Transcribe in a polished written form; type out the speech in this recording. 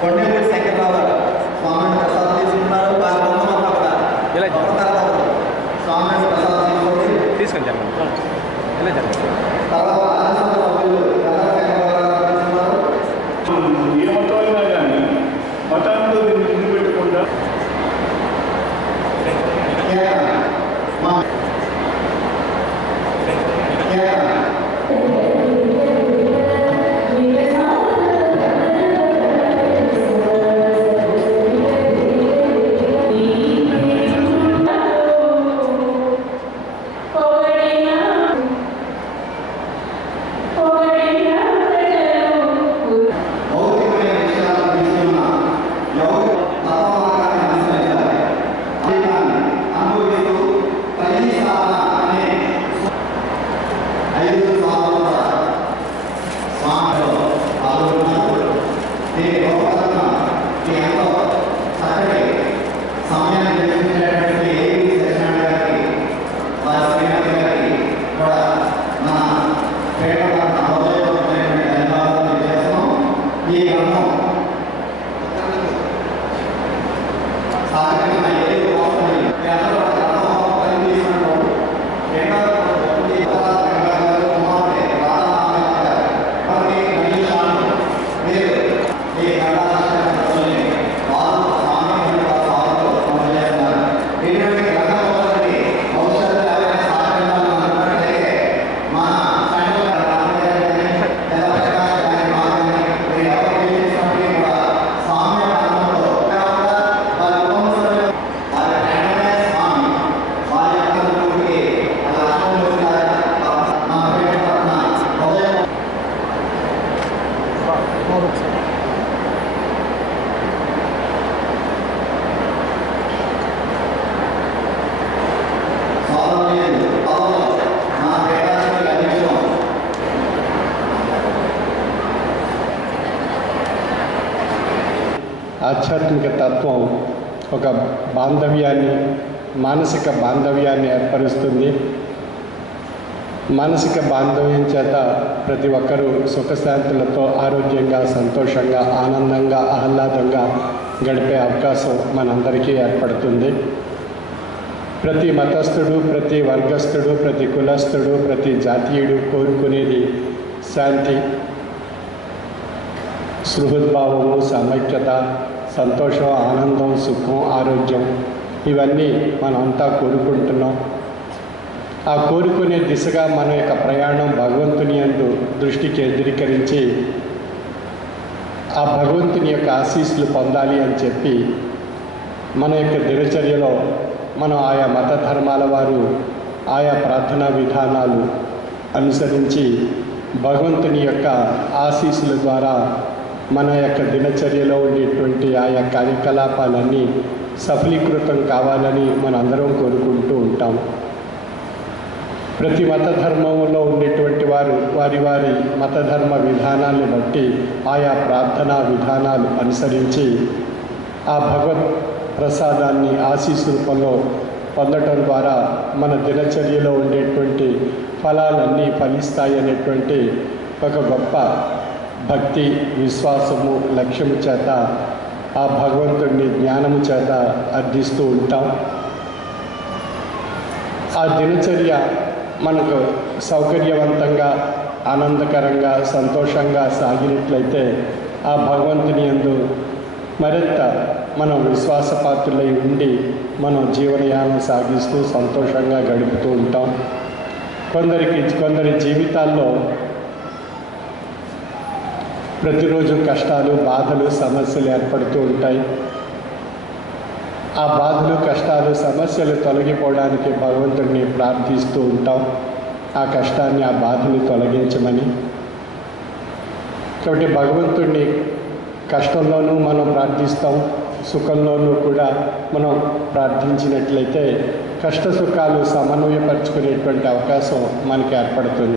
కొండేపూడి శంకర్రావు గారు స్వామి ప్రసాదం తీసుకున్నారు. వారి బొమ్మ అంతా కూడా స్వామి ప్రసాదం తీసుకొని చెప్పండి ఇలా చెప్పండి. తర్వాత రాజ్యసభ సభ్యులు ఏ మతమైనా కానీ మతాంతో దీన్ని ముందు పెట్టకుండా ఆధ్యాత్మిక తత్వం ఒక బాంధవ్యాన్ని, మానసిక బాంధవ్యాన్ని ఏర్పరుస్తుంది. మానసిక బాంధవ్యం చేత ప్రతి ఒక్కరూ సుఖశాంతులతో ఆరోగ్యంగా, సంతోషంగా, ఆనందంగా, ఆహ్లాదంగా గడిపే అవకాశం మనందరికీ ఏర్పడుతుంది. ప్రతి మతస్థుడు, ప్రతి వర్గస్థుడు, ప్రతి కులస్థుడు, ప్రతి జాతీయుడు కోరుకునేది శాంతి, సృహద్భావము, సమైక్యత, సంతోషం, ఆనందం, సుఖం, ఆరోగ్యం ఇవన్నీ మనమంతా కోరుకుంటున్నాం. ఆ కోరుకునే దిశగా మన యొక్క ప్రయాణం భగవంతుని యందు దృష్టి కేంద్రీకరించి ఆ భగవంతుని యొక్క ఆశీస్సులు పొందాలి అని చెప్పి మన యొక్క దినచర్యలో మనం ఆయా మత ధర్మాల వారు ఆయా ప్రార్థనా విధానాలు అనుసరించి భగవంతుని యొక్క ఆశీస్సుల ద్వారా మన యొక్క దినచర్యలో ఉండేటువంటి ఆయా కార్యకలాపాలన్నీ సఫలీకృతం కావాలని మనందరం కోరుకుంటూ ఉంటాం. ప్రతి మత ధర్మంలో ఉండేటువంటి వారు వారి వారి మతధర్మ విధానాన్ని బట్టి ఆయా ప్రార్థనా విధానాలు అనుసరించి ఆ భగవత్ ప్రసాదాన్ని ఆశీస్సు రూపంలో పొందటం ద్వారా మన దినచర్యలో ఉండేటువంటి ఫలాలన్నీ ఫలిస్తాయి అనేటువంటి ఒక గొప్ప భక్తి, విశ్వాసము, లక్ష్యము చేత ఆ భగవంతుడిని జ్ఞానము చేత అర్థిస్తూ ఉంటాం. ఆ దినచర్య మనకు సౌకర్యవంతంగా, ఆనందకరంగా, సంతోషంగా సాగినట్లయితే ఆ భగవంతుని యందు మరింత మనం విశ్వాసపాత్రులై ఉండి మనం జీవనయానం సాగిస్తూ సంతోషంగా గడుపుతూ ఉంటాం. కొందరి జీవితాల్లో ప్రతిరోజు కష్టాలు, బాధలు, సమస్యలు ఏర్పడుతూ ఉంటాయి. ఆ బాధలు, కష్టాలు, సమస్యలు తొలగిపోవడానికి భగవంతుడిని ప్రార్థిస్తూ ఉంటాం. ఆ కష్టాన్ని, ఆ బాధని తొలగించమని. కాబట్టి భగవంతుడిని కష్టంలోనూ మనం ప్రార్థిస్తాం, సుఖంలోనూ కూడా మనం ప్రార్థించినట్లయితే కష్ట సుఖాలు సమన్వయపరుచుకునేటువంటి అవకాశం మనకి ఏర్పడుతుంది.